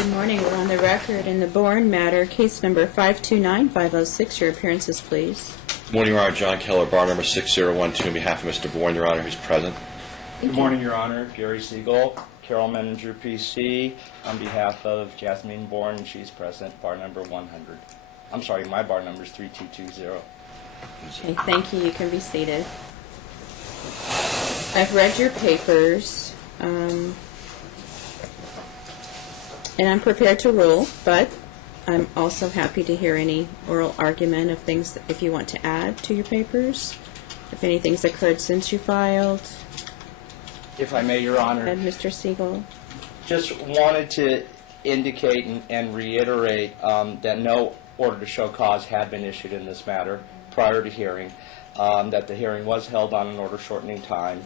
Good morning. We're on the record in the Bourn matter, case number 529506. Your appearances, please. Good morning, Your Honor. John Keller, bar number 6012, on behalf of Mr. Bourn, Your Honor, who's present. Good morning, Your Honor. Gary Siegel, Carol Menninger, PC, on behalf of Jasmine Bourn, and she's present, bar number 100. I'm sorry, my bar number is 3220. Okay, thank you. You can be seated. I've read your papers, and I'm prepared to rule, but I'm also happy to hear any oral argument of things if you want to add to your papers, if anything's occurred since you filed. If I may, Your Honor. And Mr. Siegel. Just wanted to indicate and reiterate that no order to show cause had been issued in this matter prior to hearing, that the hearing was held on an order shortening time,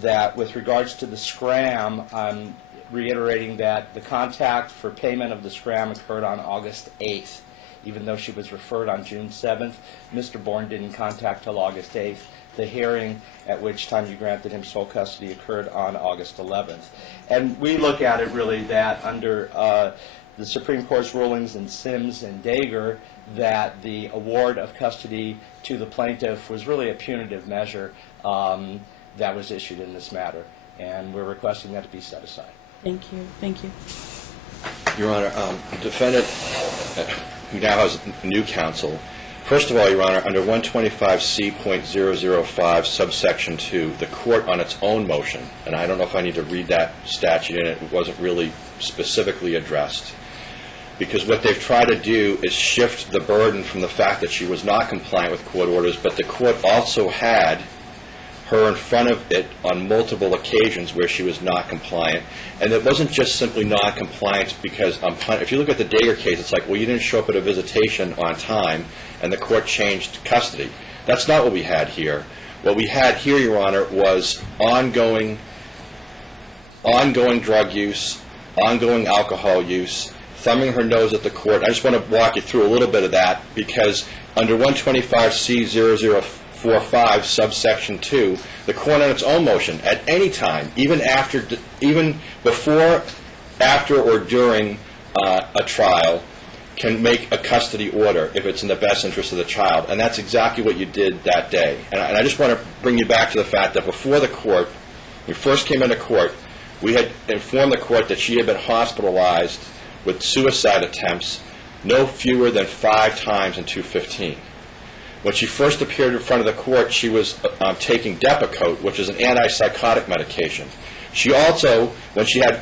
that with regards to the scram, I'm reiterating that the contact for payment of the scram occurred on August 8th. Even though she was referred on June 7th, Mr. Bourn didn't contact till August 8th. The hearing, at which time you granted him sole custody, occurred on August 11th. And we look at it really that under the Supreme Court's rulings in Sims and Dager, that the award of custody to the plaintiff was really a punitive measure that was issued in this matter. And we're requesting that to be set aside. Thank you. Thank you. Your Honor, the defendant, who now has new counsel, first of all, Your Honor, under 125C.005, subsection 2, the court on its own motion, and I don't know if I need to read that statute in it wasn't really specifically addressed, because what they've tried to do is shift the burden from the fact that she was not compliant with court orders, but the court also had her in front of it on multiple occasions where she was not compliant. And it wasn't just simply non-compliance because, if you look at the Dager case, it's like, well, you didn't show up at a visitation on time, and the court changed custody. That's not what we had here. What we had here, Your Honor, was ongoing drug use, ongoing alcohol use, thumbing her nose at the court. I just want to walk you through a little bit of that, because under 125C.005, subsection 2, the court on its own motion, at any time, even before, after, or during a trial, can make a custody order if it's in the best interest of the child. And that's exactly what you did that day. And I just want to bring you back to the fact that before the court, when we first came into court, we had informed the court that she had been hospitalized with suicide attempts no fewer than 5 times in 2015. When she first appeared in front of the court, she was taking Depakote, which is an antipsychotic medication. She also, when she had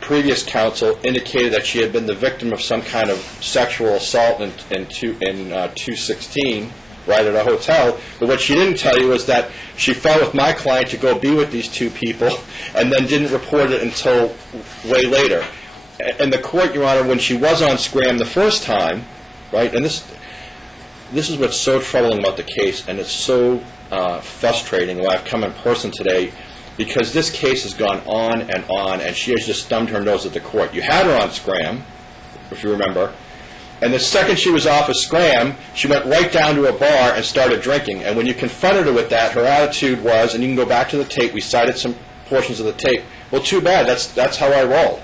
previous counsel, indicated that she had been the victim of some kind of sexual assault in 2016, right at a hotel. But what she didn't tell you was that she fell with my client to go be with these 2 people and then didn't report it until way later. And the court, Your Honor, when she was on scram the first time, right, and this is what's so troubling about the case, and it's so frustrating why I've come in person today, because this case has gone on, and she has just thumbed her nose at the court. You had her on scram, if you remember, and the second she was off of scram, she went right down to a bar and started drinking. And when you confronted her with that, her attitude was, and you can go back to the tape, we cited some portions of the tape, well, too bad, that's how I roll.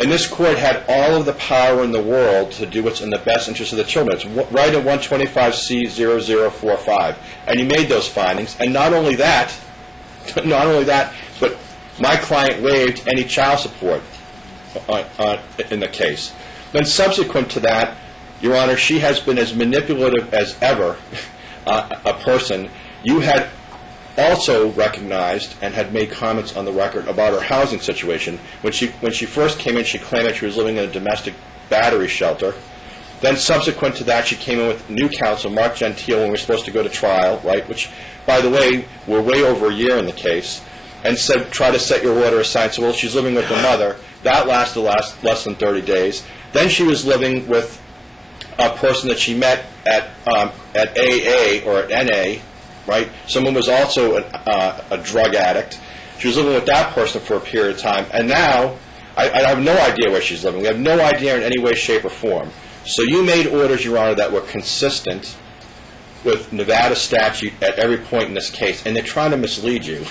And this court had all of the power in the world to do what's in the best interest of the children. It's right in 125C.0045. And you made those findings. And not only that, but my client waived any child support in the case. Then subsequent to that, Your Honor, she has been as manipulative as ever a person. You had also recognized and had made comments on the record about her housing situation. When she first came in, she claimed that she was living in a domestic battery shelter. Then subsequent to that, she came in with new counsel, Mark Gentile, when we were supposed to go to trial, right, which, by the way, we're way over a year in the case, and said, try to set your order aside. So, well, she's living with her mother. That lasted less than 30 days. Then she was living with a person that she met at AA or at NA, right? Someone was also a drug addict. She was living with that person for a period of time. And now, I have no idea where she's living. We have no idea in any way, shape, or form. So you made orders, Your Honor, that were consistent with Nevada statute at every point in this case, and they're trying to mislead you.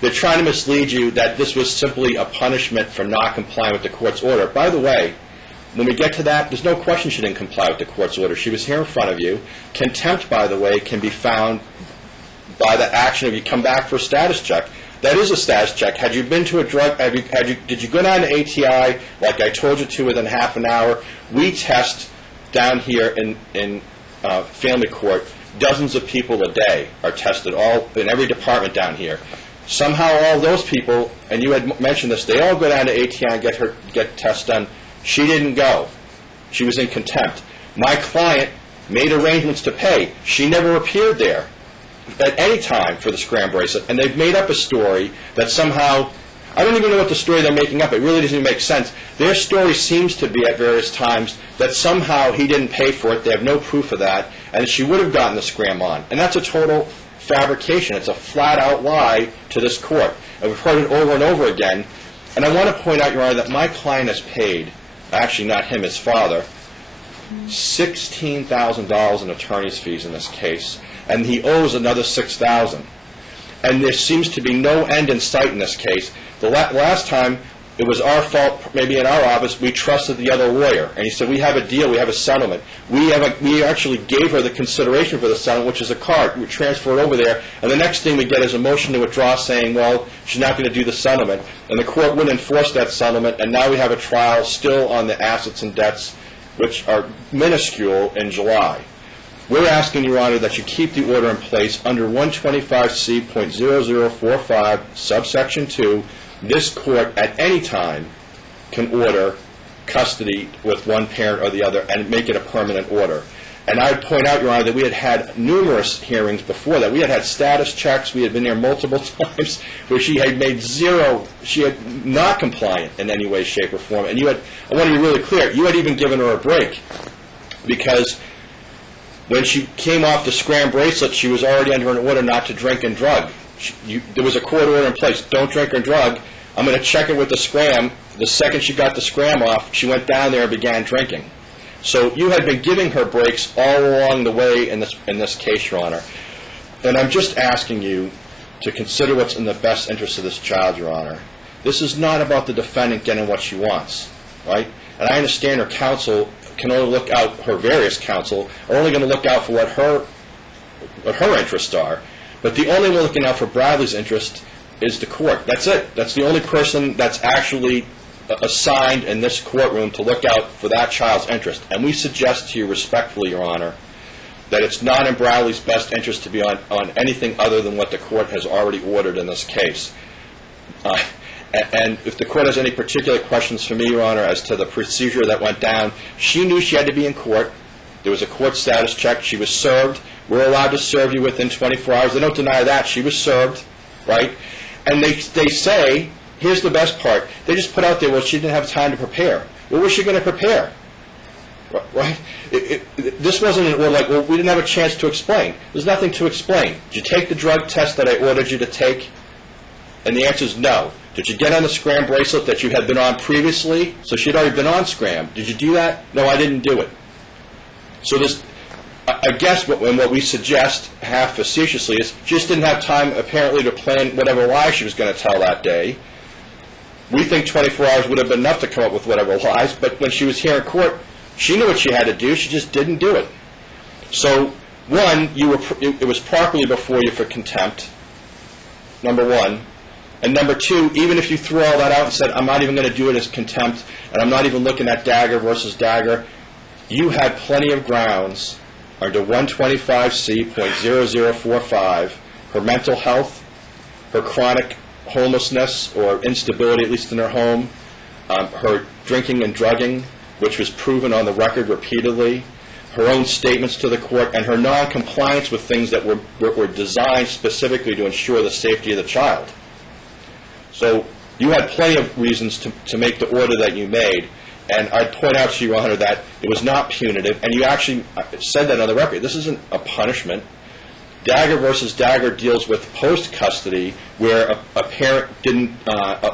They're trying to mislead you that this was simply a punishment for not complying with the court's order. By the way, when we get to that, there's no question she didn't comply with the court's order. She was here in front of you. Contempt, by the way, can be found by the action of you come back for a status check. That is a status check. Had you been to a drug, did you go down to ATI like I told you to within half an hour? We test down here in family court. Dozens of people a day are tested, all in every department down here. Somehow all those people, and you had mentioned this, they all go down to ATI and get tests done. She didn't go. She was in contempt. My client made arrangements to pay. She never appeared there at any time for the scram bracelet, and they've made up a story that somehow, I don't even know what the story they're making up. It really doesn't even make sense. Their story seems to be at various times that somehow he didn't pay for it. They have no proof of that, and she would have gotten the scram on. And that's a total fabrication. It's a flat-out lie to this court. And we've heard it over and over again. And I want to point out, Your Honor, that my client has paid, actually not him, his father, $16,000 in attorney's fees in this case, and he owes another $6,000. And there seems to be no end in sight in this case. The last time, it was our fault, maybe in our office, we trusted the other lawyer. And he said, we have a deal, we have a settlement. We actually gave her the consideration for the settlement, which is a card. We transfer it over there, and the next thing we get is a motion to withdraw saying, well, she's not going to do the settlement. And the court wouldn't enforce that settlement, and now we have a trial still on the assets and debts, which are minuscule, in July. We're asking, Your Honor, that you keep the order in place under 125C.0045, subsection 2. This court, at any time, can order custody with one parent or the other and make it a permanent order. And I would point out, Your Honor, that we had had numerous hearings before that. We had had status checks. We had been there multiple times where she had made zero, she had not compliant in any way, shape, or form. And I want to be really clear, you had even given her a break because when she came off the scram bracelet, she was already under an order not to drink and drug. There was a court order in place, don't drink or drug. I'm going to check it with the scram. The second she got the scram off, she went down there and began drinking. So you had been giving her breaks all along the way in this case, Your Honor. And I'm just asking you to consider what's in the best interest of this child, Your Honor. This is not about the defendant getting what she wants, right? And I understand her counsel can only look out, her various counsel are only going to look out for what her interests are. But the only one looking out for Bradley's interest is the court. That's it. That's the only person that's actually assigned in this courtroom to look out for that child's interest. And we suggest to you respectfully, Your Honor, that it's not in Bradley's best interest to be on anything other than what the court has already ordered in this case. And if the court has any particular questions for me, Your Honor, as to the procedure that went down, she knew she had to be in court. There was a court status check. She was served. We're allowed to serve you within 24 hours. They don't deny that. She was served, right? And they say, here's the best part, they just put out there, well, she didn't have time to prepare. What was she going to prepare? Right? This wasn't, well, like, well, we didn't have a chance to explain. There's nothing to explain. Did you take the drug test that I ordered you to take? And the answer is no. Did you get on the scram bracelet that you had been on previously? So she had already been on scram. Did you do that? No, I didn't do it. So this, I guess what we suggest, half facetiously, is she just didn't have time, apparently, to plan whatever lie she was going to tell that day. We think 24 hours would have been enough to come up with whatever lies, but when she was here in court, she knew what she had to do. She just didn't do it. So, one, it was properly before you for contempt, number one. And number two, even if you threw all that out and said, I'm not even going to do it as contempt, and I'm not even looking at Dagger versus Dagger, you had plenty of grounds under 125C.0045, her mental health, her chronic homelessness or instability, at least in her home, her drinking and drugging, which was proven on the record repeatedly, her own statements to the court, and her non-compliance with things that were designed specifically to ensure the safety of the child. So you had plenty of reasons to make the order that you made, and I'd point out to you, Your Honor, that it was not punitive, and you actually said that on the record. This isn't a punishment. Dagger versus Dagger deals with post-custody where a parent didn't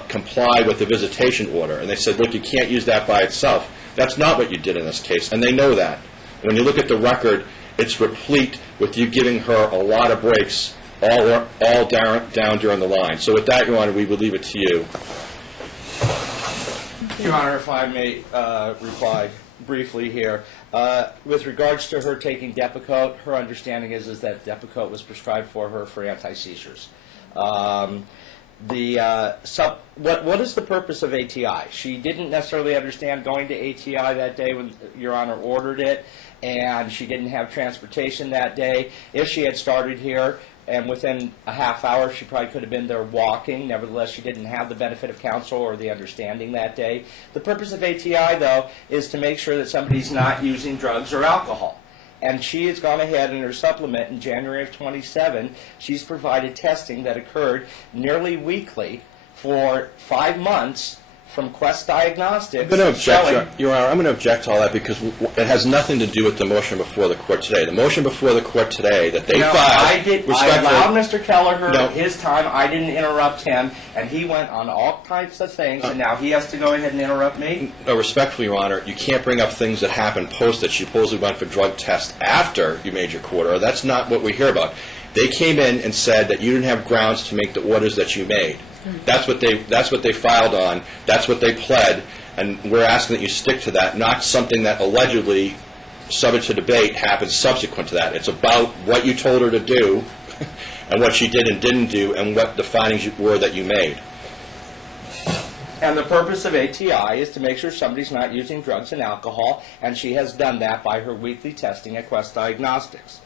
comply with the visitation order, and they said, look, you can't use that by itself. That's not what you did in this case, and they know that. When you look at the record, it's replete with you giving her a lot of breaks all down during the line. So with that, Your Honor, we would leave it to you. Your Honor, if I may reply briefly here. With regards to her taking Depakote, her understanding is that Depakote was prescribed for her for anti-seizures. What is the purpose of ATI? She didn't necessarily understand going to ATI that day when Your Honor ordered it, and she didn't have transportation that day. If she had started here, and within a half hour she probably could have been there walking. Nevertheless, she didn't have the benefit of counsel or the understanding that day. The purpose of ATI, though, is to make sure that somebody's not using drugs or alcohol. And she has gone ahead in her supplement in January of 27. She's provided testing that occurred nearly weekly for 5 months from Quest Diagnostics. I'm going to object, Your Honor. I'm going to object to all that because it has nothing to do with the motion before the court today. The motion before the court today that they filed. I allowed Mr. Kelleher his time. I didn't interrupt him, and he went on all types of things, and now he has to go ahead and interrupt me? No, respectfully, Your Honor, you can't bring up things that happened post that she supposedly went for drug tests after you made your quarter. That's not what we hear about. They came in and said that you didn't have grounds to make the orders that you made. That's what they filed on. That's what they pled, and we're asking that you stick to that, not something that allegedly, subject to debate, happened subsequent to that. It's about what you told her to do and what she did and didn't do and what the findings were that you made. And the purpose of ATI is to make sure somebody's not using drugs and alcohol, and she has done that by her weekly testing at Quest Diagnostics.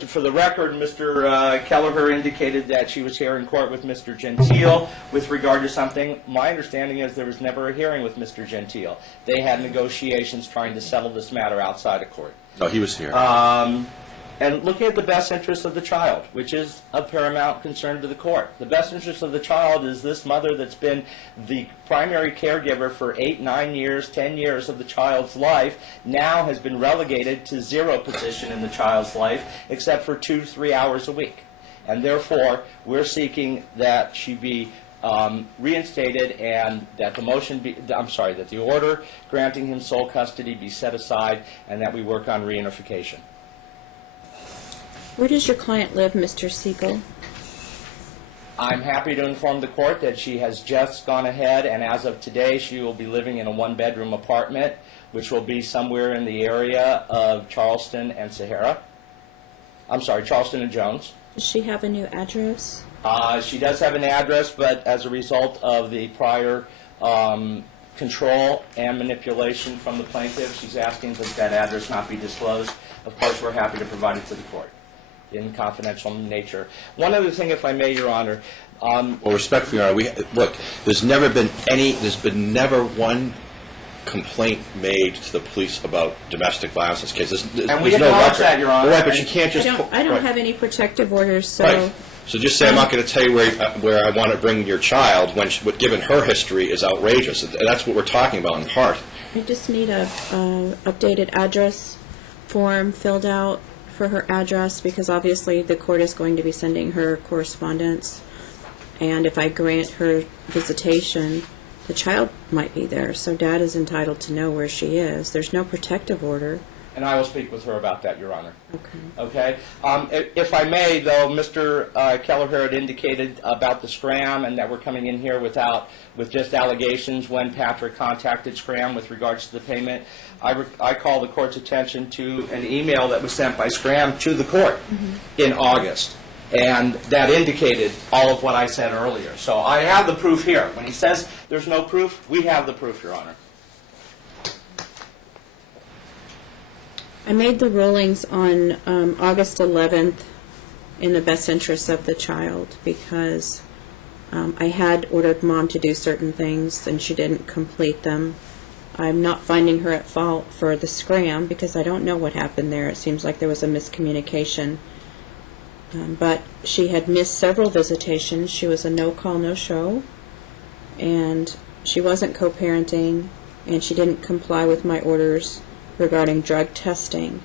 For the record, Mr. Kelleher indicated that she was here in court with Mr. Gentile with regard to something. My understanding is there was never a hearing with Mr. Gentile. They had negotiations trying to settle this matter outside of court. No, he was here. And looking at the best interest of the child, which is of paramount concern to the court. The best interest of the child is this mother that's been the primary caregiver for 8, 9 years, 10 years of the child's life, now has been relegated to zero position in the child's life, except for 2 to 3 hours a week. And therefore, we're seeking that she be reinstated and that the motion be, that the order granting him sole custody be set aside and that we work on reunification. Where does your client live, Mr. Siegel? I'm happy to inform the court that she has just gone ahead, and as of today, she will be living in a 1-bedroom apartment, which will be somewhere in the area of Charleston and Sahara. I'm sorry, Charleston and Jones. Does she have a new address? She does have an address, but as a result of the prior control and manipulation from the plaintiff, she's asking that that address not be disclosed. Of course, we're happy to provide it to the court in confidential nature. One other thing, if I may, Your Honor. Well, respectfully, Your Honor, look, there's been never one complaint made to the police about domestic violence in this case. And we acknowledge that, Your Honor. Right, but you can't just... I don't have any protective orders, so... Right. So just say I'm not going to tell you where I want to bring your child when, given her history, is outrageous. That's what we're talking about in part. I just need a updated address form filled out for her address, because obviously the court is going to be sending her correspondence, and if I grant her visitation, the child might be there, so Dad is entitled to know where she is. There's no protective order. And I will speak with her about that, Your Honor. Okay. Okay? If I may, though, Mr. Kelleher had indicated about the Scram and that we're coming in here with just allegations when Patrick contacted Scram with regards to the payment. I call the court's attention to an email that was sent by Scram to the court in August. And that indicated all of what I said earlier. So I have the proof here. When he says there's no proof, we have the proof, Your Honor. I made the rulings on August 11th in the best interest of the child, because I had ordered Mom to do certain things and she didn't complete them. I'm not finding her at fault for the Scram because I don't know what happened there. It seems like there was a miscommunication. But she had missed several visitations. She was a no-call, no-show, and she wasn't co-parenting, and she didn't comply with my orders regarding drug testing.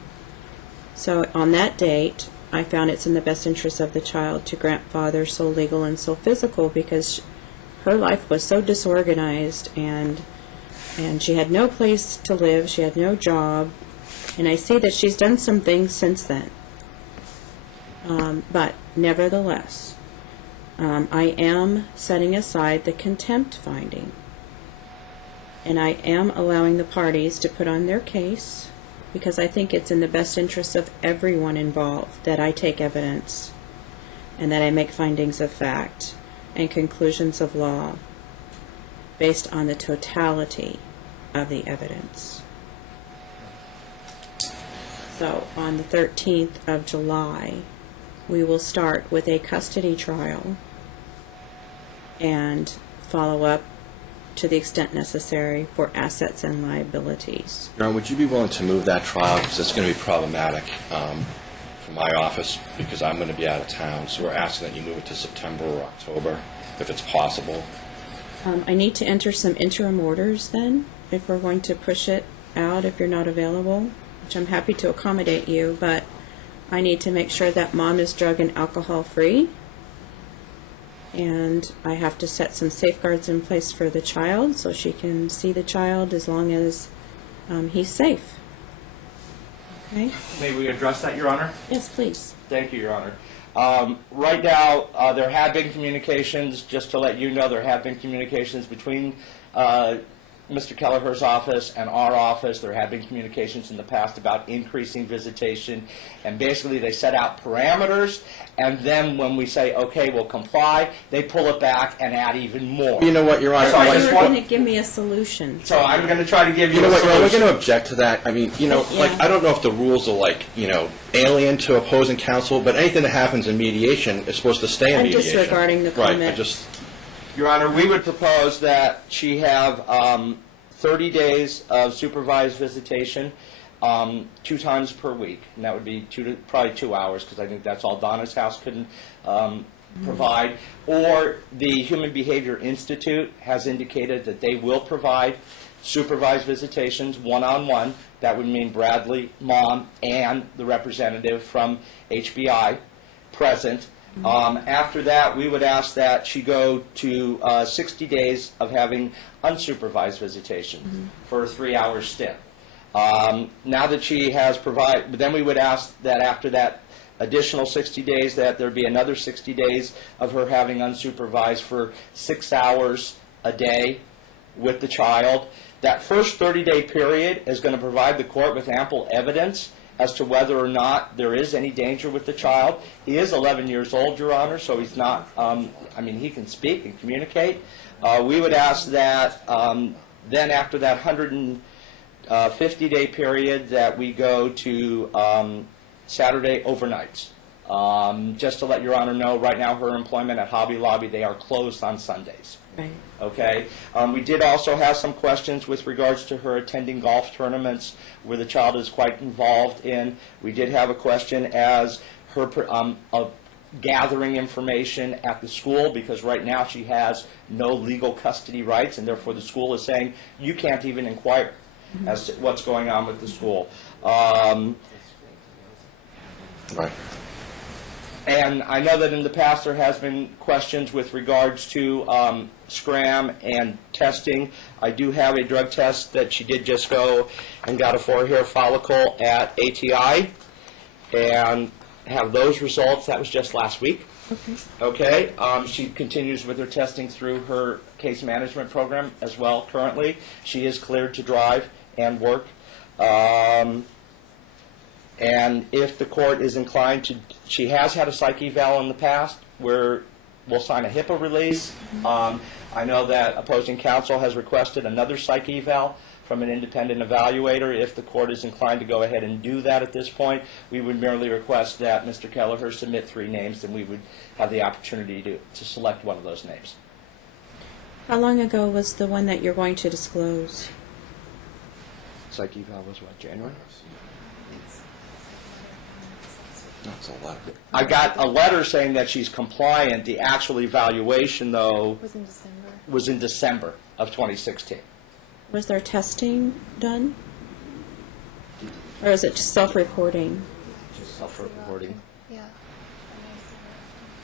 So on that date, I found it's in the best interest of the child to grant father sole legal and sole physical, because her life was so disorganized, and she had no place to live, she had no job, And I see that she's done some things since then. But nevertheless, I am setting aside the contempt finding. And I am allowing the parties to put on their case, because I think it's in the best interest of everyone involved that I take evidence and that I make findings of fact and conclusions of law based on the totality of the evidence. So on the 13th of July, we will start with a custody trial and follow up to the extent necessary for assets and liabilities. Your Honor, would you be willing to move that trial, because it's going to be problematic for my office, because I'm going to be out of town, so we're asking that you move it to September or October, if it's possible. I need to enter some interim orders then, if we're going to push it out if you're not available, which I'm happy to accommodate you, but I need to make sure that mom is drug and alcohol free, and I have to set some safeguards in place for the child so she can see the child as long as he's safe. Okay? May we address that, Your Honor? Yes, please. Thank you, Your Honor. Right now, there have been communications, just to let you know, there have been communications between Mr. Kelleher's office and our office. There have been communications in the past about increasing visitation, and basically they set out parameters, and then when we say, okay, we'll comply, they pull it back and add even more. You know what, Your Honor? So I You just were want- going to give me a solution. So I'm going to try to give you You know a what, Your Honor, we're solution. going to object to that. I mean, like, I don't know if the rules are like, alien to opposing counsel, but anything that happens in mediation is supposed to stay in I'm mediation. disregarding the Right, comment. Your Honor, we would propose that she have 30 days of supervised visitation 2 times per week, and that would be probably 2 hours, because I think that's all Donna's house couldn't provide. Or the Human Behavior Institute has indicated that they will provide supervised visitations one-on-one. That would mean Bradley, Mom, and the representative from HBI present. After that, we would ask that she go to 60 days of having unsupervised visitation for a 3-hour stint. Now that she has provided, then we would ask that after that additional 60 days, that there be another 60 days of her having unsupervised for 6 hours a day with the child. That first 30-day period is going to provide the court with ample evidence as to whether or not there is any danger with the child. He is 11 years old, Your Honor, so he's not, he can speak and communicate. We would ask that then after that 150-day period that we go to Saturday overnights. Just to let Your Honor know, right now her employment at Hobby Lobby, they are closed on Sundays. Right. Okay. We did also have some questions with regards to her attending golf tournaments where the child is quite involved in. We did have a question as her gathering information at the school, because right now she has no legal custody rights, and therefore the school is saying you can't even inquire as to what's going on with the school. Right. And I know that in the past there has been questions with regards to scram and testing. I do have a drug test that she did just go and got a 4-hair follicle at ATI, and have those results. That was just last week. Okay. She continues with her testing through her case management program as well currently. She is cleared to drive and work. And if the court is inclined to, she has had a psych eval in the past where we'll sign a HIPAA release. I know that opposing counsel has requested another psych eval from an independent evaluator. If the court is inclined to go ahead and do that at this point, we would merely request that Mr. Kelleher submit 3 names, and we would have the opportunity to select one of those names. How long ago was the one that you're going to disclose? Psych eval was what, January? That's a lot. I got a letter saying that she's compliant. The actual evaluation, though, was in December of 2016. Was there testing done? Or is it just self-reporting? Just self-reporting. Yeah.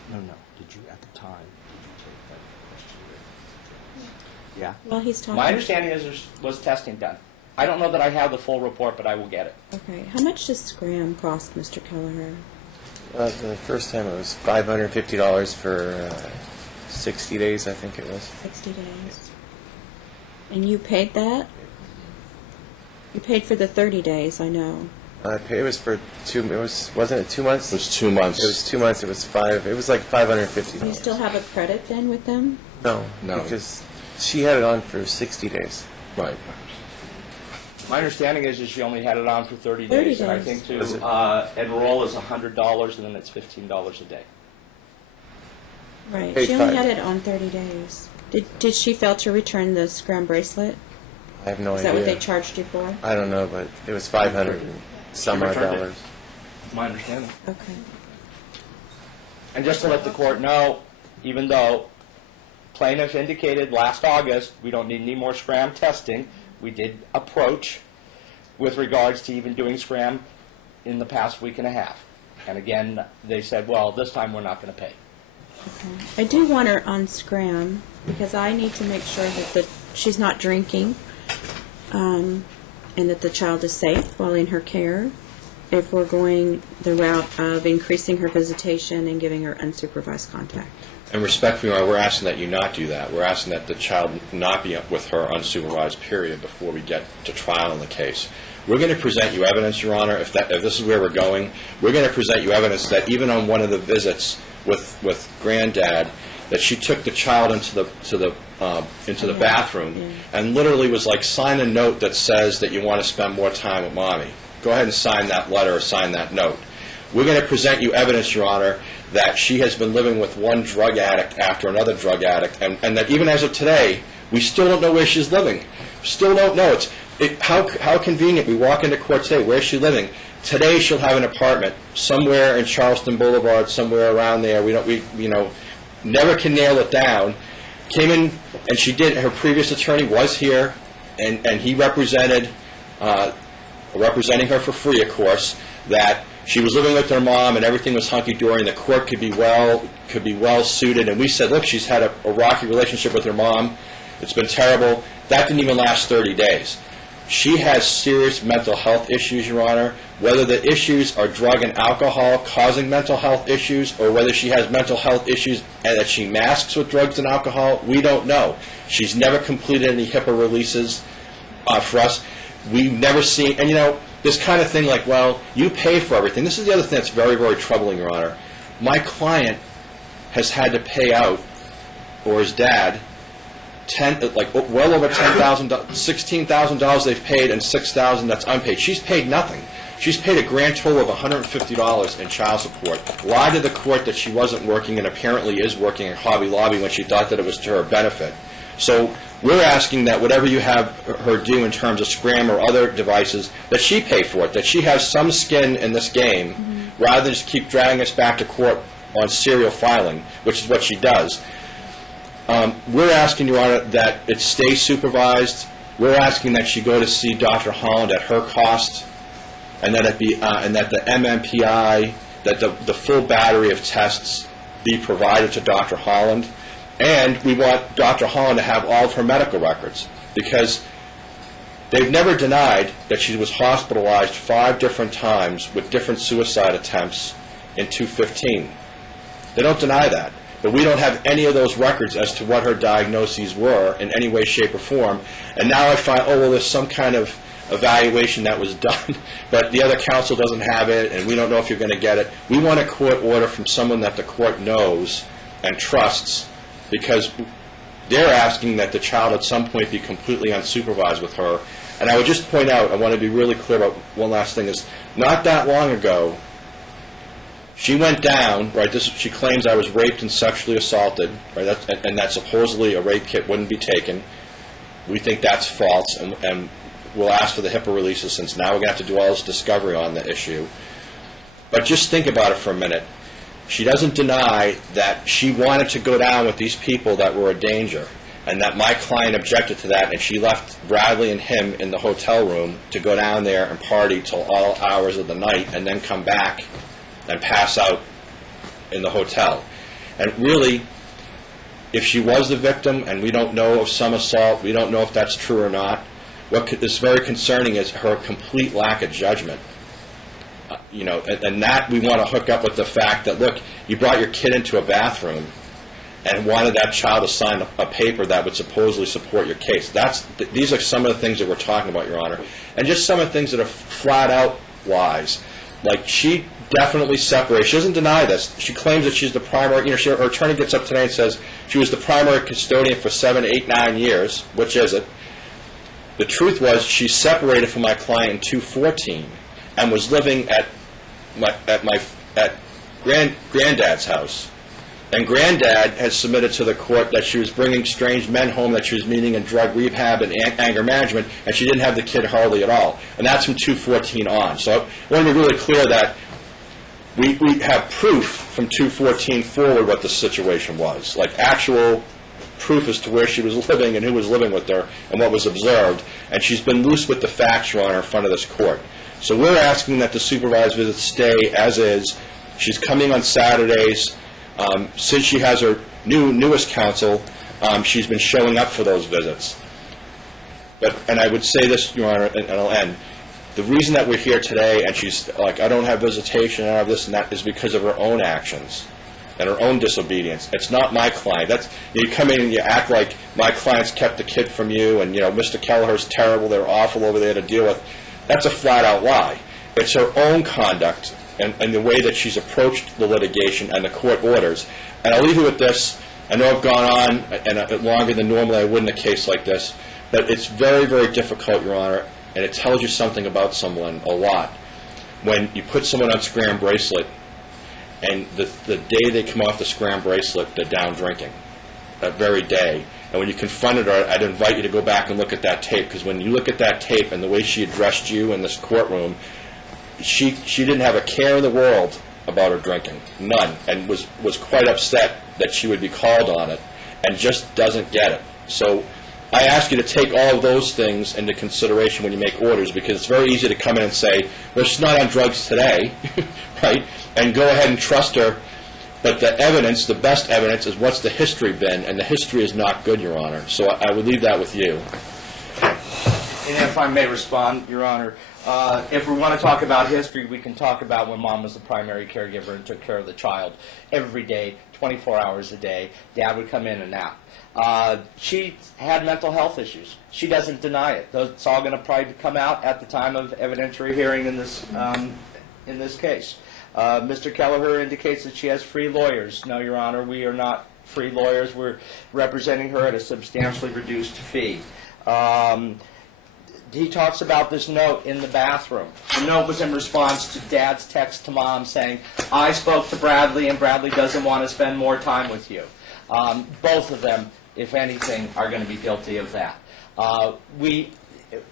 No. Did you, at the time, did you take that questionnaire? Yeah. While he's talking. My understanding is there was testing done. I don't know that I have the full report, but I will get it. Okay. How much does Scram cost, Mr. Kelleher? The first time it was $550 for 60 days, I think it was. 60 days. And you paid that? You paid for the 30 days, I know. It was for wasn't it 2 months? It was 2 months. It was 2 months. It was like $550. Do you still have a credit then with them? No, No. because she had it on for 60 days. Right. My understanding is that she only had it on for 30 30 days. And I days. think to enroll is $100, and then it's $15 a day. Right. Paid She only five. had it on 30 days. Did she fail to return the Scram bracelet? I have no Is idea. that what they charged you for? I don't know, but it was 500 and some odd returned it. dollars. My understanding. Okay. And just to let the court know, even though plaintiff indicated last August we don't need any more SCRAM testing, we did approach with regards to even doing SCRAM in the past week and a half. And again, they said, well, this time we're not going to pay. I do want her on Scram because I need to make sure that she's not drinking and that the child is safe while in her care if we're going the route of increasing her visitation and giving her unsupervised contact. And respectfully, Your Honor, we're asking that you not do that. We're asking that the child not be with her unsupervised period before we get to trial in the case. We're going to present you evidence, Your Honor, if this is where we're going. We're going to present you evidence that even on one of the visits with Granddad, that she took the child into the bathroom and literally was like, sign a note that says that you want to spend more time with Mommy. Go ahead and sign that letter or sign that note. We're going to present you evidence, Your Honor, that she has been living with one drug addict after another drug addict, and that even as of today, we still don't know where she's living. Still don't know. How convenient. We walk into court today. Where's she living? Today she'll have an apartment somewhere in Charleston Boulevard, somewhere around there. We never can nail it down. Came in and she did. Her previous attorney was here, and he representing her for free, of course, that she was living with her mom and everything was hunky-dory and the court could be well suited. And we said, look, she's had a rocky relationship with her mom. It's been terrible. That didn't even last 30 days. She has serious mental health issues, Your Honor. Whether the issues are drug and alcohol causing mental health issues or whether she has mental health issues and that she masks with drugs and alcohol, we don't know. She's never completed any HIPAA releases for us. We've never seen, and this kind of thing like, well, you pay for everything. This is the other thing that's very, very troubling, Your Honor. My client has had to pay out, or his dad, well over $10,000, $16,000 they've paid and $6,000 that's unpaid. She's paid nothing. She's paid a grand total of $150 in child support. Lied to the court that she wasn't working and apparently is working at Hobby Lobby when she thought that it was to her benefit. So we're asking that whatever you have her do in terms of Scram or other devices, that she pay for it, that she has some skin in this game, rather than just keep dragging us back to court on serial filing, which is what she does. We're asking, Your Honor, that it stay supervised. We're asking that she go to see Dr. Holland at her cost, and that it be and that the MMPI, that the full battery of tests be provided to Dr. Holland. And we want Dr. Holland to have all of her medical records, because they've never denied that she was hospitalized 5 different times with different suicide attempts in 2015. They don't deny that. But we don't have any of those records as to what her diagnoses were in any way, shape, or form. And now I find, there's some kind of evaluation that was done, but the other counsel doesn't have it, and we don't know if you're going to get it. We want a court order from someone that the court knows and trusts, because they're asking that the child at some point be completely unsupervised with her. And I would just point out, I want to be really clear about one last thing, is not that long ago, she went down, right, she claims I was raped and sexually assaulted, right, and that supposedly a rape kit wouldn't be taken. We think that's false, and we'll ask for the HIPAA releases, since now we're going to have to do all this discovery on the issue. But just think about it for a minute. She doesn't deny that she wanted to go down with these people that were a danger, and that my client objected to that, and she left Bradley and him in the hotel room to go down there and party till all hours of the night and then come back and pass out in the hotel. And really, if she was the victim, and we don't know of some assault, we don't know if that's true or not, is very concerning is her complete lack of judgment. And that we want to hook up with the fact that, look, you brought your kid into a bathroom and wanted that child to sign a paper that would supposedly support your case. These are some of the things that we're talking about, Your Honor. And just some of the things that are flat out lies. Like, she definitely separates. She doesn't deny this. She claims that she's the primary, her attorney gets up today and says she was the primary custodian for 7, 8, 9 years. Which is it? The truth was she separated from my client in 2014 and was living at Granddad's house. And Granddad has submitted to the court that she was bringing strange men home that she was meeting in drug rehab and anger management, and she didn't have the kid hardly at all. And that's from 2014 on. So I want to be really clear that we have proof from 2014 forward what the situation was, like actual proof as to where she was living and who was living with her and what was observed. And she's been loose with the facts, Your Honor, in front of this court. So we're asking that the supervised visits stay as is. She's coming on Saturdays. Since she has her newest counsel, she's been showing up for those visits. And I would say this, Your Honor, and I'll end. The reason that we're here today, and she's like, I don't have visitation, I don't have this and that, is because of her own actions and her own disobedience. It's not my client. You come in and you act like my client's kept the kid from you, and Mr. Kelleher's terrible, they're awful over there to deal with. That's a flat-out lie. It's her own conduct and the way that she's approached the litigation and the court orders. And I'll leave you with this. I know I've gone on and longer than normally I would in a case like this, but it's very, very difficult, Your Honor, and it tells you something about someone a lot. When you put someone on scram bracelet, and the day they come off the scram bracelet, they're down drinking, that very day. And when you confronted her, I'd invite you to go back and look at that tape, because when you look at that tape and the way she addressed you in this courtroom, she didn't have a care in the world about her drinking, none, and was quite upset that she would be called on it, and just doesn't get it. So I ask you to take all of those things into consideration when you make orders, because it's very easy to come in and say, well, she's not on drugs today, right, and go ahead and trust her. But the evidence, the best evidence, is what's the history been, and the history is not good, Your Honor. So I would leave that with you. And if I may respond, Your Honor, if we want to talk about history, we can talk about when Mom was the primary caregiver and took care of the child every day, 24 hours a day. Dad would come in and nap. She had mental health issues. She doesn't deny it. It's all going to probably come out at the time of evidentiary hearing in this case. Mr. Kelleher indicates that she has free lawyers. No, Your Honor, we are not free lawyers. We're representing her at a substantially reduced fee. He talks about this note in the bathroom. The note was in response to Dad's text to Mom saying, I spoke to Bradley and Bradley doesn't want to spend more time with you. Both of them, if anything, are going to be guilty of that.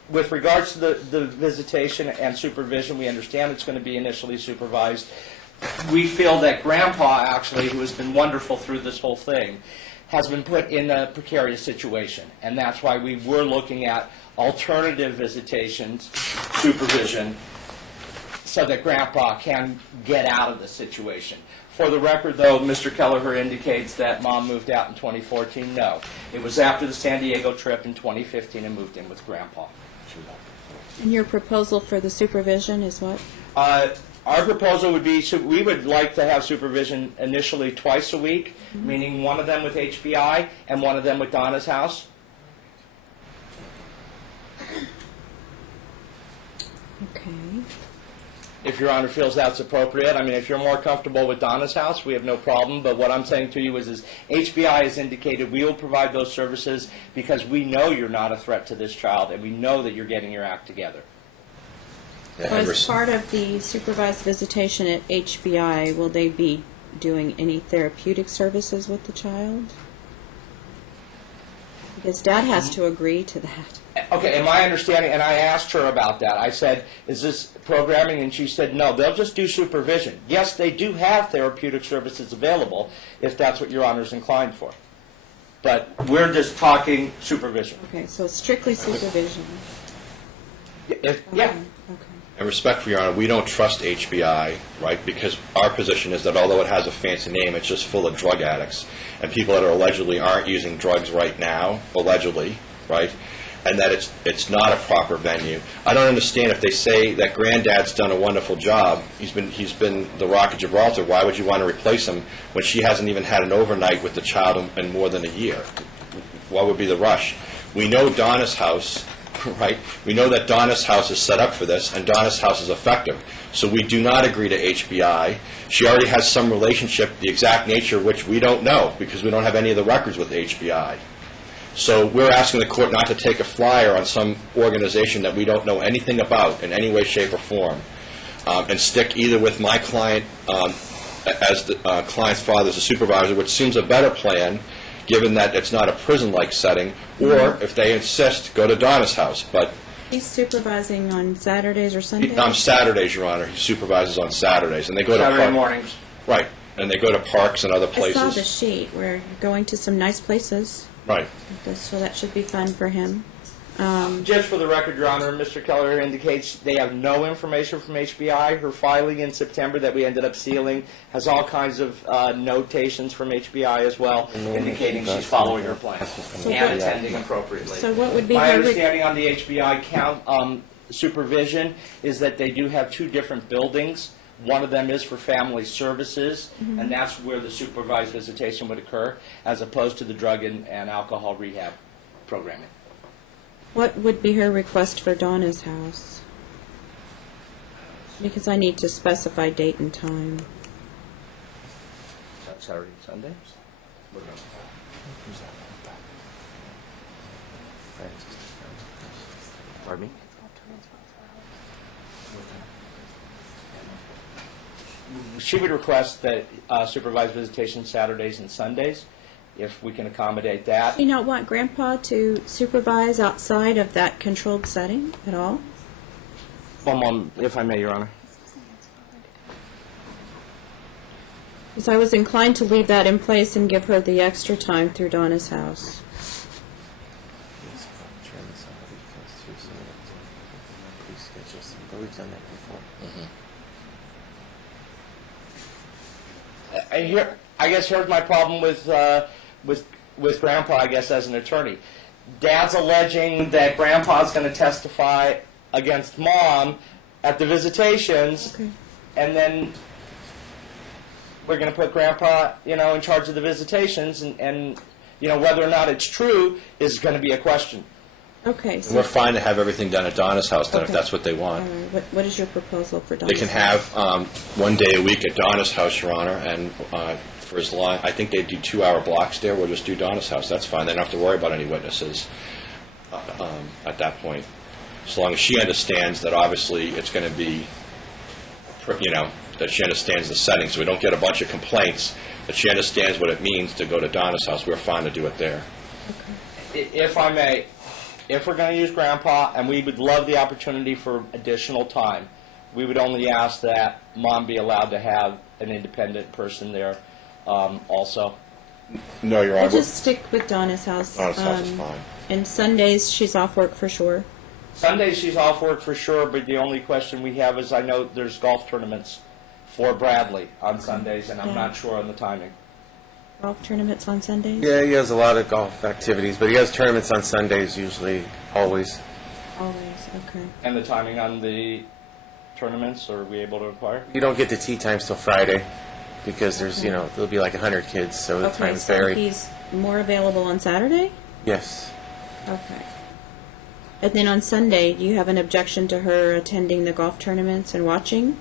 With regards to the visitation and supervision, we understand it's going to be initially supervised. We feel that Grandpa, actually, who has been wonderful through this whole thing, has been put in a precarious situation. And that's why we were looking at alternative visitations, supervision, so that Grandpa can get out of the situation. For the record, though, Mr. Kelleher indicates that Mom moved out in 2014. No. It was after the San Diego trip in 2015 and moved in with Grandpa. And your proposal for the supervision is what? Our proposal would be, we would like to have supervision initially twice a week, meaning one of them with HBI and one of them with Donna's house. Okay. If Your Honor feels that's appropriate. I mean, if you're more comfortable with Donna's house, we have no problem. But what I'm saying to you is HBI has indicated we will provide those services because we know you're not a threat to this child, and we know that you're getting your act together. So as part of the supervised visitation at HBI, will they be doing any therapeutic services with the child? Because Dad has to agree to that. Okay, and my understanding, and I asked her about that, I said, is this programming? And she said, no, they'll just do supervision. Yes, they do have therapeutic services available, if that's what Your Honor is inclined for. But we're just talking supervision. Okay, so strictly supervision. Yeah. Okay. And respect for Your Honor, we don't trust HBI, right? Because our position is that although it has a fancy name, it's just full of drug addicts and people that are allegedly aren't using drugs right now, allegedly, right? and that it's not a proper venue. I don't understand if they say that Granddad's done a wonderful job. He's been the Rock of Gibraltar. Why would you want to replace him when she hasn't even had an overnight with the child in more than a year? What would be the rush? We know Donna's house, right? We know that Donna's house is set up for this, and Donna's house is effective. So we do not agree to HBI. She already has some relationship, the exact nature of which we don't know, because we don't have any of the records with HBI. So we're asking the court not to take a flyer on some organization that we don't know anything about in any way, shape, or form, and stick either with my client as the client's father as a supervisor, which seems a better plan, given that it's not a prison-like setting, or if they insist, go to Donna's house. But He's supervising on Saturdays or Sundays? on Saturdays, Your Honor. He supervises on Saturdays, and they go to Saturday mornings. Right, and they go to parks and other places. I saw the sheet where you're going to some nice places. Right. So that should be fun for him. Just for the record, Your Honor, Mr. Keller indicates they have no information from HBI. Her filing in September that we ended up sealing has all kinds of notations from HBI as well, indicating she's following her plan and attending appropriately. So what would be My her understanding on the HBI count supervision is that they do have two different buildings. One of them is for family services, and that's where the supervised visitation would occur, as opposed to the drug and alcohol rehab programming. What would be her request for Donna's house? Because I need to specify date and time. Saturday, Sunday? Pardon me? She would request that supervised visitation Saturdays and Sundays, if we can accommodate that. Do you not want Grandpa to supervise outside of that controlled setting at all? One moment, if I may, Your Honor. Because I was inclined to leave that in place and give her the extra time through Donna's house. But we've done that before. I guess here's my problem with Grandpa, I guess, as an attorney. Dad's alleging that Grandpa's going to testify against Mom at the visitations, Okay. and then we're going to put Grandpa, in charge of the visitations, and whether or not it's true is going to be a question. Okay. And we're fine to have everything done at Donna's house, then, if Okay. that's what they want. What is your proposal for They Donna's can house? have one day a week at Donna's house, Your Honor, and for as long, I think they do 2-hour blocks there. We'll just do Donna's house. That's fine. They don't have to worry about any witnesses at that point. As long as she understands that obviously it's going to be, that she understands the setting, so we don't get a bunch of complaints, that she understands what it means to go to Donna's house. We're fine to do it there. If I may, if we're going to use Grandpa, and we would love the opportunity for additional time, we would only ask that Mom be allowed to have an independent person there also. No, Your I'll Honor. just stick with Donna's house. Donna's house is fine. And Sundays, she's off work for sure. Sundays she's off work for sure, but the only question we have is I know there's golf tournaments for Bradley on Sundays, and I'm not sure on the timing. Golf tournaments on Sundays? Yeah, he has a lot of golf activities, but he has tournaments on Sundays usually, always. Always, okay. And the timing on the tournaments, are we able to inquire? You don't get the tea times till Friday because there's, there'll be like 100 kids, so the Okay, times so vary. he's more available on Saturday? Yes. Okay. And then on Sunday, do you have an objection to her attending the golf tournaments and watching?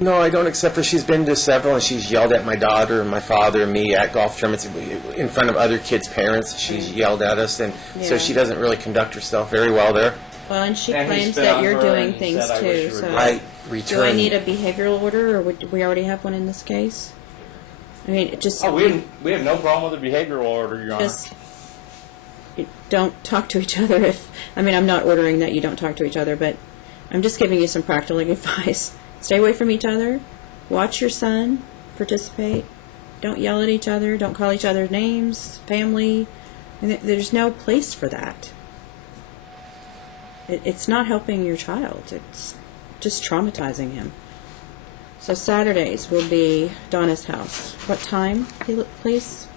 No, I don't, except for she's been to several, and she's yelled at my daughter and my father and me at golf tournaments in front of other kids' parents. She's yelled at us, and so Yeah. she doesn't really conduct herself very well there. Well, and she And he claims spit that on you're her doing and things said, "I wish too, you were so... dead." I Do I return. need a behavioral order, or do we already have one in this case? I mean, it just... Oh, we have no problem with the behavioral order, Your Honor. Just don't talk to each other if... I mean, I'm not ordering that you don't talk to each other, but I'm just giving you some practical advice. Stay away from each other. Watch your son. Participate. Don't yell at each other. Don't call each other names. Family. And there's no place for that. It's not helping your child. It's just traumatizing him. So Saturdays will be Donna's house. What time, please?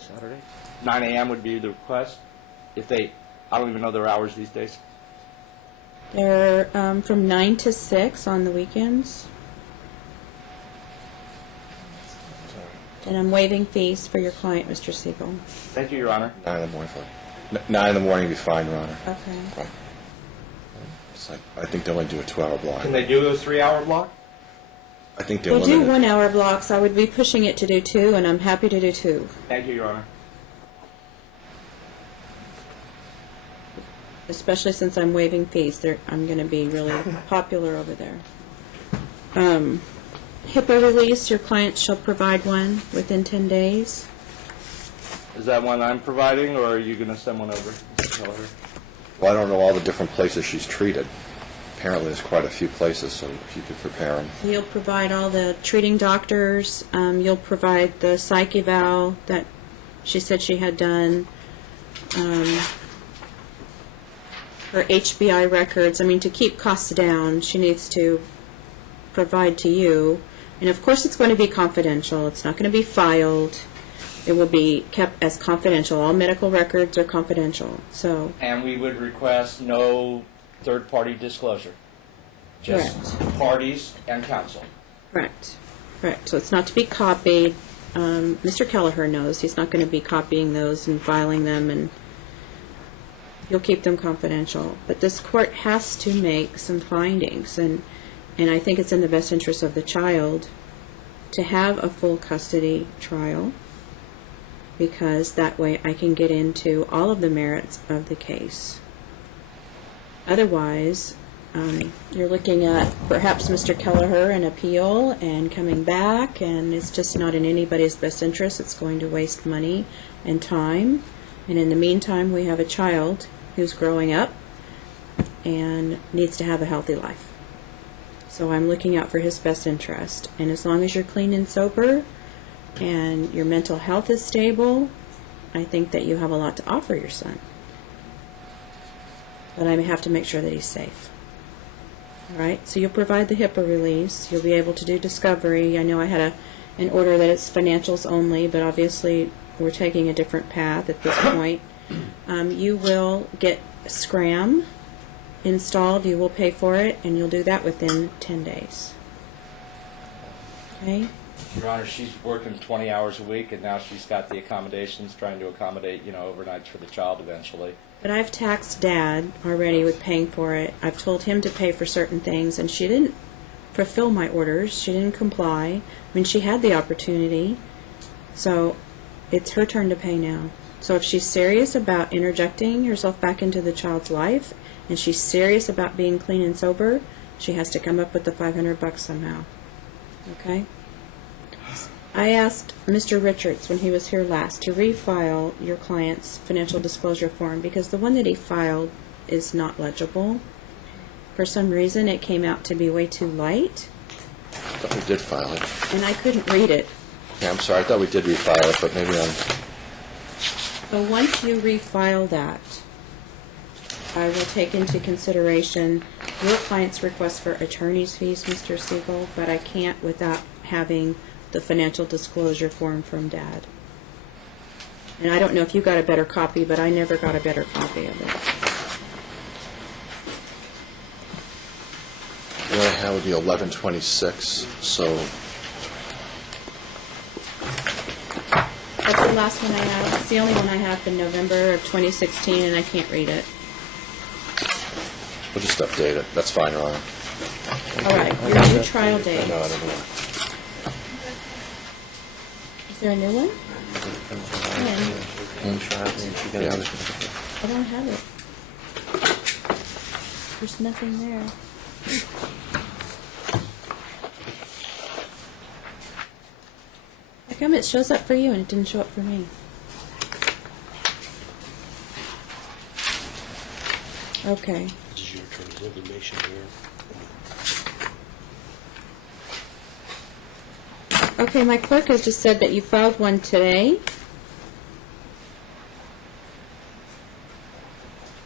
Saturday? 9 a.m. would be the request. If they I don't even know their hours these days. They're from 9 to 6 on the weekends. And I'm waiving fees for your client, Mr. Siegel. Thank you, Your Honor. 9 in the morning, fine. 9 in the morning would be fine, Your Honor. Okay. Fine. It's like, I think they only do a 12-hour block. Can they do a 3-hour block? I think they're We'll do limited. 1-hour blocks. I would be pushing it to do 2, and I'm happy to do 2. Thank you, Your Honor. Especially since I'm waiving fees. I'm going to be really popular over there. HIPAA release, your client shall provide one within 10 days. Is that one I'm providing, or are you going to send one over? Mr. Kelleher? Well, I don't know all the different places she's treated. Apparently, there's quite a few places, so if you could prepare them. You'll provide all the treating doctors. You'll provide the psych eval that she said she had done. Her HBI records. I mean, to keep costs down, she needs to provide to you. And of course, it's going to be confidential. It's not going to be filed. It will be kept as confidential. All medical records are confidential. So. And we would request no third-party disclosure. Just Correct. parties and counsel. Correct. Correct. So it's not to be copied. Mr. Kelleher knows he's not going to be copying those and filing them, and you'll keep them confidential. But this court has to make some findings, and I think it's in the best interest of the child to have a full custody trial, because that way I can get into all of the merits of the case. Otherwise, you're looking at perhaps Mr. Kelleher an appeal and coming back, and it's just not in anybody's best interest. It's going to waste money and time. And in the meantime, we have a child who's growing up and needs to have a healthy life. So I'm looking out for his best interest. And as long as you're clean and sober and your mental health is stable, I think that you have a lot to offer your son. But I have to make sure that he's safe. All right, so you'll provide the HIPAA release. You'll be able to do discovery. I know I had an order that it's financials only, but obviously we're taking a different path at this point. You will get SCRAM installed. You will pay for it, and you'll do that within 10 days. Okay? Your Honor, she's working 20 hours a week, and now she's got the accommodations, trying to accommodate, overnights for the child eventually. But I've taxed Dad already with paying for it. I've told him to pay for certain things, and she didn't fulfill my orders. She didn't comply. I mean, she had the opportunity. So it's her turn to pay now. So if she's serious about interjecting herself back into the child's life, and she's serious about being clean and sober, she has to come up with the $500 somehow. Okay? I asked Mr. Richards when he was here last to refile your client's financial disclosure form because the one that he filed is not legible. For some reason, it came out to be way too light, I thought we did file it. and I couldn't read it. Yeah, I'm sorry. I thought we did refile it, but maybe I'm... So once you refile that, I will take into consideration your client's request for attorney's fees, Mr. Siegel, but I can't without having the financial disclosure form from Dad. And I don't know if you got a better copy, but I never got a better copy of it. What I have would be 11/26, so... That's the last one I have. It's the only one I have from November of 2016, and I can't read it. We'll just update it. That's fine, Your Honor. All right, your new trial date. No, I don't know. Is there a new one? Yeah. I don't have it. There's nothing there. How come it shows up for you and it didn't show up for me? Okay. This is your attorney's information here. Okay, my clerk has just said that you filed one today,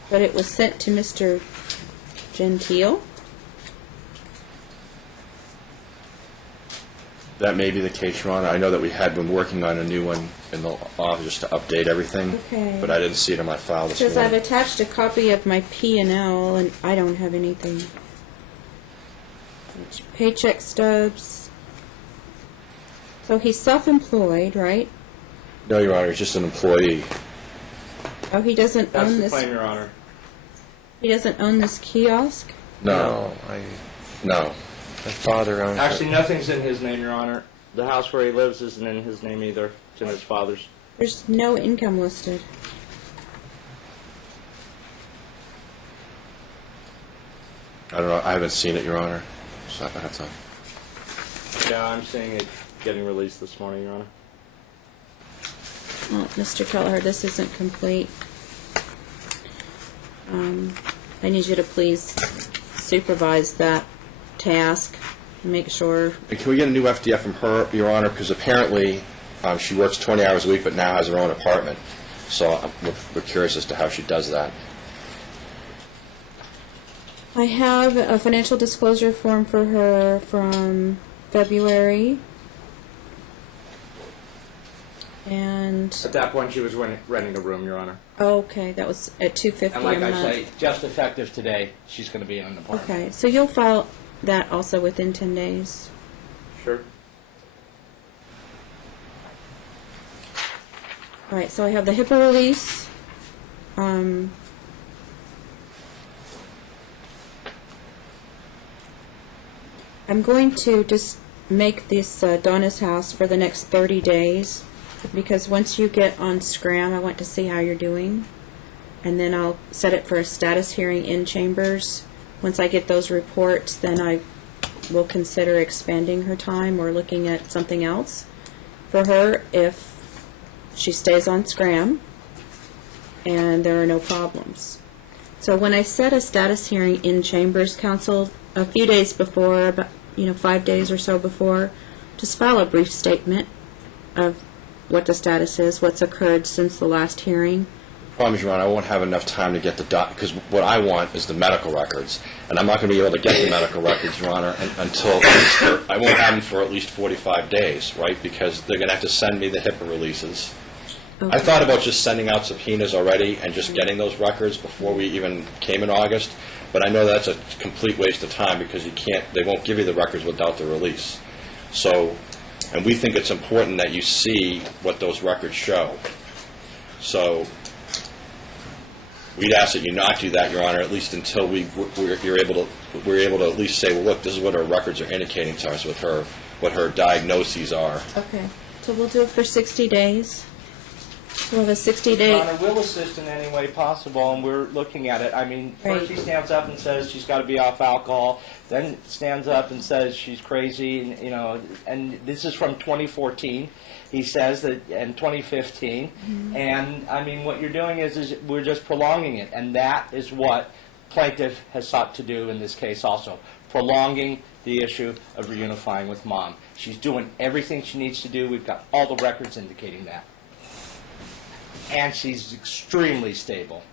but it was sent to Mr. Gentile. That may be the case, Your Honor. I know that we had been working on a new one in the office just to update everything. Okay. But I didn't see it in my file this Says I've morning. attached a copy of my P&L, and I don't have anything. Paycheck stubs. So he's self-employed, right? No, Your Honor, he's just an employee. Oh, he doesn't That's own the this. claim, Your Honor. He doesn't own this kiosk. No. No. My father owns Actually, it. nothing's in his name, Your Honor. The house where he lives isn't in his name either. It's in his father's. There's no income listed. I don't know. I haven't seen it, Your Honor. So that's all. Yeah, I'm seeing it getting released this morning, Your Honor. Well, Mr. Kelleher, this isn't complete. I need you to please supervise that task and make sure. And can we get a new FDF from her, Your Honor? Because apparently she works 20 hours a week but now has her own apartment. So we're curious as to how she does that. I have a financial disclosure form for her from February. And, At that point, she was renting a room, Your Honor. okay, that was at $250 And like a I month. say, just effective today, she's going to be in an apartment. Okay, so you'll file that also within 10 days. Sure. All right, so I have the HIPAA release. I'm going to just make this Donna's house for the next 30 days, because once you get on Scram, I want to see how you're doing. And then I'll set it for a status hearing in Chambers. Once I get those reports, then I will consider expanding her time or looking at something else for her if she stays on Scram and there are no problems. So when I set a status hearing in Chambers, Council, a few days before, about 5 days or so before, just file a brief statement of what the status is, what's occurred since the last hearing. Problem is, Your Honor, I won't have enough time to get the because what I want is the medical records, and I'm not going to be able to get the medical records, Your Honor, until I won't have them for at least 45 days, right? Because they're going to have to send me the HIPAA releases. I thought about just sending out subpoenas already and just getting those records before we even came in August, but I know that's a complete waste of time because they won't give you the records without the release. So, and we think it's important that you see what those records show. So, we'd ask that you not do that, Your Honor, at least until we're able to at least say, well, look, this is what our records are indicating to us with her, what her diagnoses are. Okay, so we'll do it for 60 days. We'll have a 60-day... Your Honor, we'll assist in any way possible, and we're looking at it. I mean, first Right. she stands up and says she's got to be off alcohol, then stands up and says she's crazy, and this is from 2014. He says that in 2015, and I mean, what you're doing is we're just prolonging it, and that is what plaintiff has sought to do in this case also, prolonging the issue of reunifying with Mom. She's doing everything she needs to do. We've got all the records indicating that. And she's extremely stable.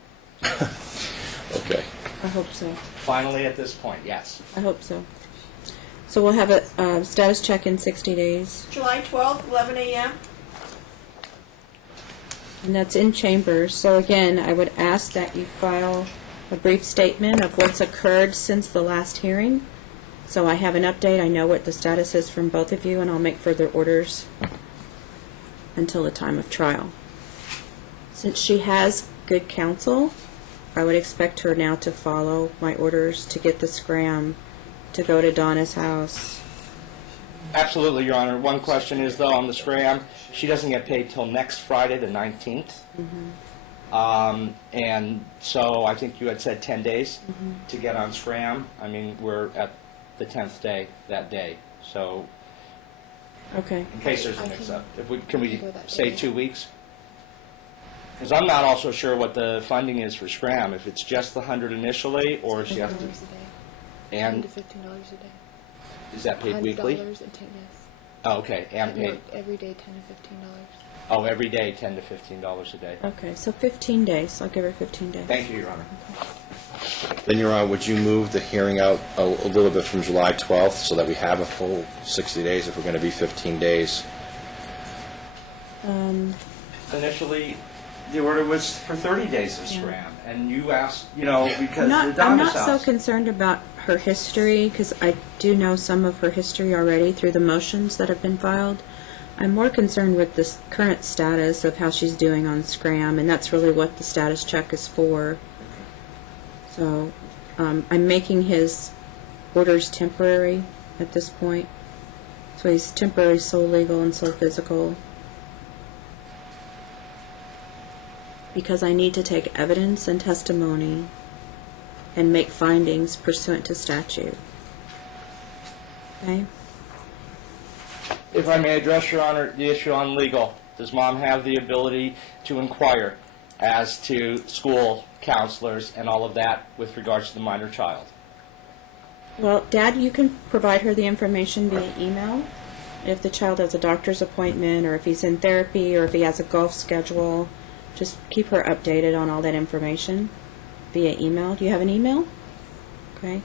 Okay. I hope so. Finally, at this point, yes. I hope so. So we'll have a status check in 60 days, July 12th, 11 a.m. and that's in Chambers. So again, I would ask that you file a brief statement of what's occurred since the last hearing. So I have an update. I know what the status is from both of you, and I'll make further orders until the time of trial. Since she has good counsel, I would expect her now to follow my orders to get the Scram, to go to Donna's house. Absolutely, Your Honor. One question is, though, on the Scram, she doesn't get paid till next Friday, the 19th. And so I think you had said 10 days to get on Scram. I mean, we're at the 10th day that day. So Okay. in case there's a mix-up, can we say 2 weeks? Because I'm not also sure what the funding is for Scram, if it's just the 100 initially, or if she has to... $10 a day. And $10 to $15 a day. is that paid weekly? $100 and 10, yes. Oh, okay, and paid, Every day, $10 to $15. oh, every day, $10 to $15 a day. Okay, so 15 days. I'll give her 15 days. Thank you, Your Honor. Then, Your Honor, would you move the hearing out a little bit from July 12th so that we have a full 60 days if we're going to be 15 days? Initially, the order was for 30 days of scram, and you asked, because the I'm Donna's not so house. concerned about her history, because I do know some of her history already through the motions that have been filed. I'm more concerned with this current status of how she's doing on Scram, and that's really what the status check is for. So I'm making his orders temporary at this point. So he's temporary sole legal and sole physical. Because I need to take evidence and testimony and make findings pursuant to statute. Okay? If I may address, Your Honor, the issue on legal, does Mom have the ability to inquire as to school counselors and all of that with regards to the minor child? Well, Dad, you can provide her the information via email. If the child has a doctor's appointment, or if he's in therapy, or if he has a golf schedule, just keep her updated on all that information via email. Do you have an email? Okay.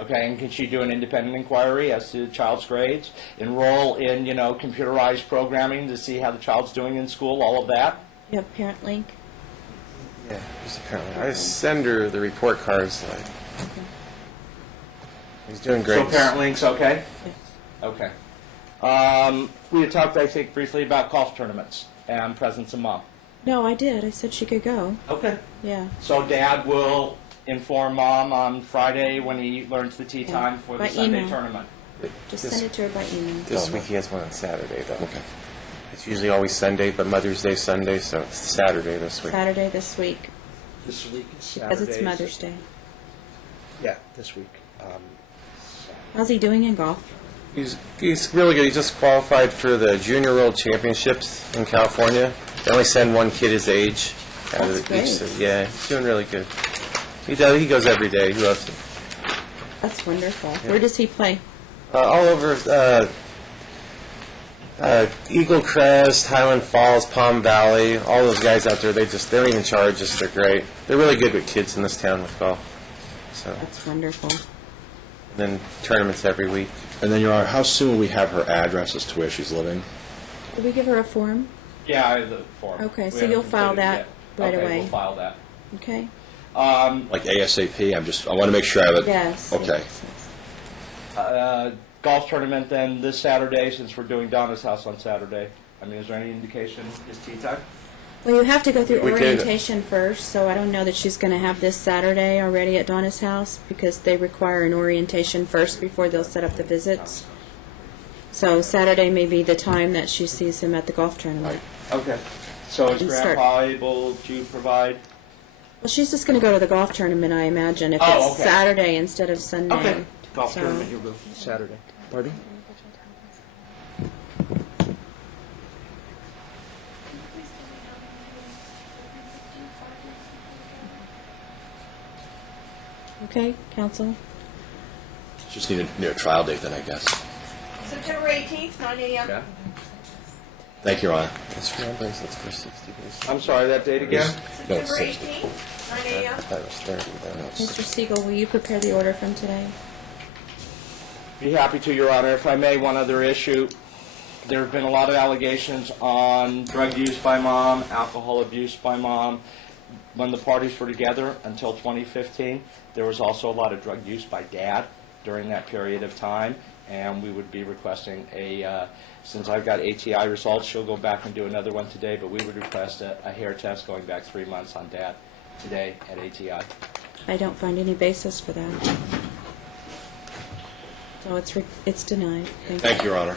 Okay, and can she do an independent inquiry as to the child's grades? Enroll in, computerized programming to see how the child's doing in school, all of that? You have Parent Link? Yeah, just apparently. I send her the report cards. He's doing great. So Parent Link's okay? Yes. Okay. We had talked, I think, briefly about golf tournaments and presence of Mom. No, I did. I said she could go. Okay. Yeah. So Dad will inform Mom on Friday when he learns the tee time for the By Sunday email. tournament. Just This- send it to her by email. This week he has one on Saturday, though. Okay. It's usually always Sunday, but Mother's Day Sunday, so it's Saturday this week. Saturday this week, This week is because it's Mother's Day. Yeah, this week. How's he doing in golf? He's really good. He just qualified for the Junior World Championships in California. They only send one kid his age. out of That's great. city. Yeah, he's doing really good. He does. He goes every day. He loves it. That's wonderful. Where does he play? All over Eagle Crest, Highland Falls, Palm Valley. All those guys out there, they don't even charge us. They're great. They're really good with kids in this town with golf. So, That's wonderful. and then tournaments every week. And then, Your Honor, how soon will we have her address as to where she's living? Did we give her a form? Yeah, I have the form. Okay, We so haven't you'll file completed that yet. right Okay, away. we'll file that. Okay? Like ASAP? I want to make sure I have it. Yes. Okay. Golf tournament then this Saturday, since we're doing Donna's house on Saturday. I mean, is there any indication it's tea time? Well, you have to go through We did. orientation first, so I don't know that she's going to have this Saturday already at Donna's house, because they require an orientation first before they'll set up the visits. So Saturday may be the time that she sees him at the golf tournament. Okay. So is And start- Grandpa able to provide? Well, she's just going to go to the golf tournament, I imagine, if Oh, it's okay. Saturday instead of Sunday. Okay. Golf So- tournament, you'll go Saturday. Pardon? Okay, counsel? Just need a trial date then, I guess. September 18th, 9 a.m. Yeah. Thank you, Your Honor. It's real place. That's for 60 days. I'm sorry, that date again? No, it's September 60. 18th, 9 a.m. That was 30. Mr. Siegel, will you prepare the order from today? Be happy to, Your Honor. If I may, one other issue. There have been a lot of allegations on drug use by Mom, alcohol abuse by Mom. When the parties were together until 2015, there was also a lot of drug use by Dad during that period of time, and we would be requesting since I've got ATI results, she'll go back and do another one today, but we would request a hair test going back 3 months on Dad today at ATI. I don't find any basis for that. So it's denied. Thank you. Thank you, Your Honor.